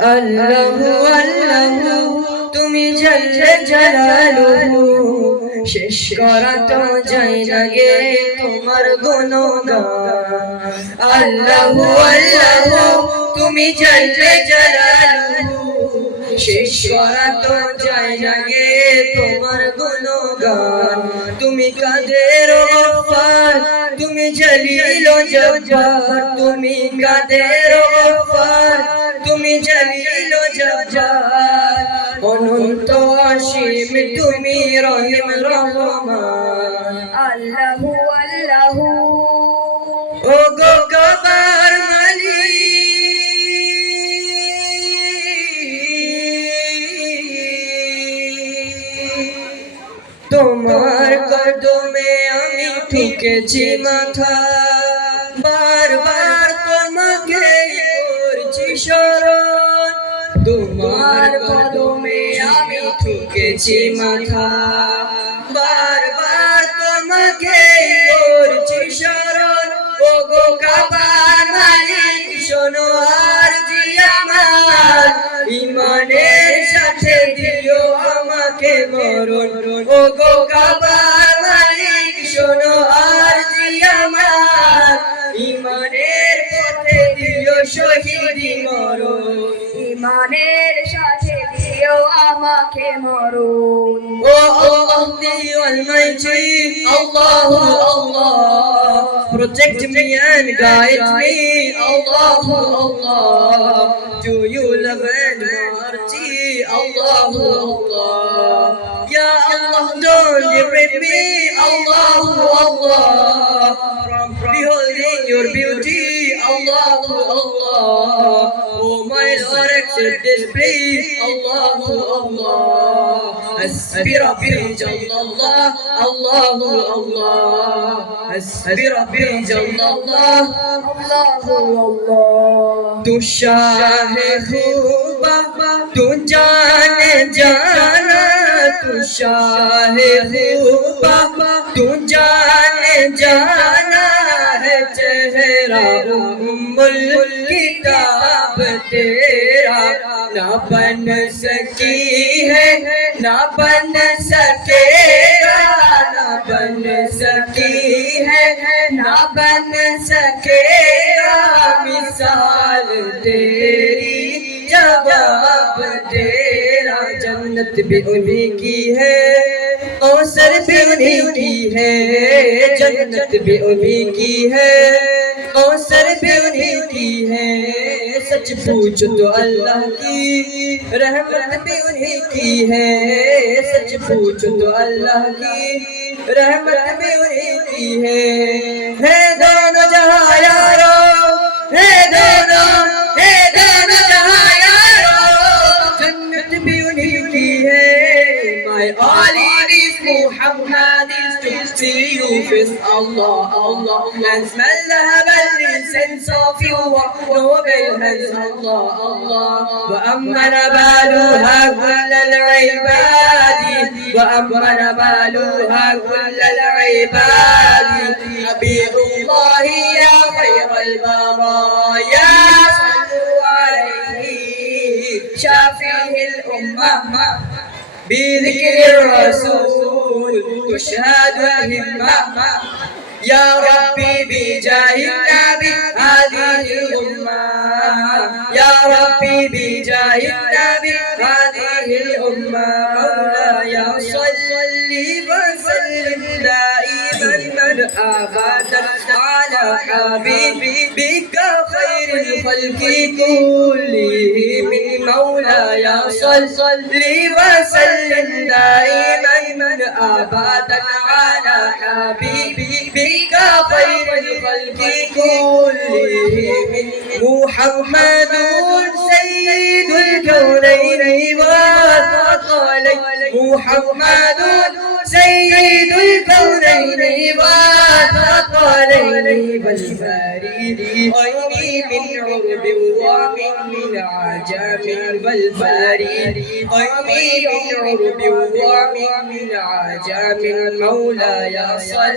আল্লাহু আল্লাহু তুমি জাল্লে জালালুহু শেষ করা তো যায় না গে তোমার গুণগান আল্লাহু আল্লাহু তুমি জাল্লে জালালুহু শেষ করা তো যায় না গে তোমার গুণগান তুমি কাদের গফফার তুমি জলিল ও জব্বার তুমি কাদের গফফার তুমি জলিল ও জব্বার অনন্ত অসীম তুমি রহিম রহমান আল্লাহু আল্লাহু ও গো কাবার মালিক তোমার কদমে আমি ঠুকেছি মাথা বারবার তোমাকে করছি শরণ তোমার কদমে আমি ঠুকেছি মাথা বারবার তোমাকে করছি শরণ ও গো কাবার মালিক শোনো আরজি আমার ইমানের সাথে দিও আমাকে মরণ ও গো কাবার মালিক শোনো আরজি আমার ইমানের পথে দিও শহীদি মরণ ইমানের সাথে দিও আমাকে মরণ Oh, the Almighty, Allahu Allah, protect me and guide me, Allahu Allah. Do you love and mercy, Allahu Allah. Ya Allah, don't leave me, Allahu Allah. From beholding your beauty, Allahu Allah. Oh my Lord, accept this plea, Allahu Allah. حسبي ربي جل الله الله الله حسبي ربي جل الله الله الله تو شاہ خوبا تو جان جانا تو شاہ خوبا تو جان جانا ہے چہرہ ام الکتاب تیرا نہ بن سکی ہے نہ بن سکے گا نہ بن سکی ہے نہ بن سکے گا مثال تیری جواب تیرا جنت بھی انہی کی ہے کوثر بھی انہی کی ہے جنت بھی انہی کی ہے کوثر بھی انہی کی ہے सच पूछो तो अल्लाह की रहमत भी उन्हीं की है सच पूछो तो अल्लाह की रहमत भी उन्हीं की है दोनों जहां यारो है दोनों जहां यारो जन्नत भी उन्हीं की है my all is Muhammad is to see you face Allah Allah and smell the heavenly sense of you noble hands Allah Allah وأمن بالها كل العباد وأمن بالها كل العباد حبيب الله يا خير البرايا صلوا عليه شافيه الأمة بذكر الرسول تشهد الهمة يا ربي بجاه النبي هذه الأمة يا ربي بجاه النبي هذه الأمة مولاي صل وسلم دائما أبدا على حبيبك خير الخلق كلهم مولاي صل وسلم دائما أبدا على حبيبك خير الخلق كلهم محمد سيد الكونين والثقلين محمد سيد الكونين والثقلين والفريدين من عرب ومن عجم والبري غيب عرب ومن عجم مولاي صل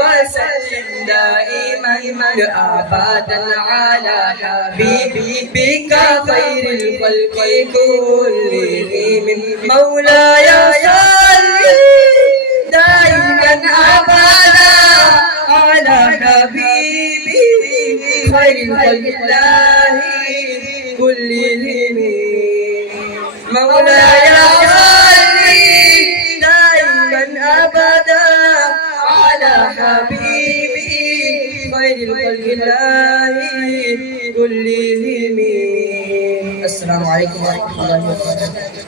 وسلم دائما أبدا على حبيبك خير الخلق كلهم مولاي صل دائما أبدا على حبيبك خير الخلق الله كلهم مولاي صل دائما أبدا على حبيبي خير الخلق الله كلهم. السلام عليكم ورحمة الله وبركاته.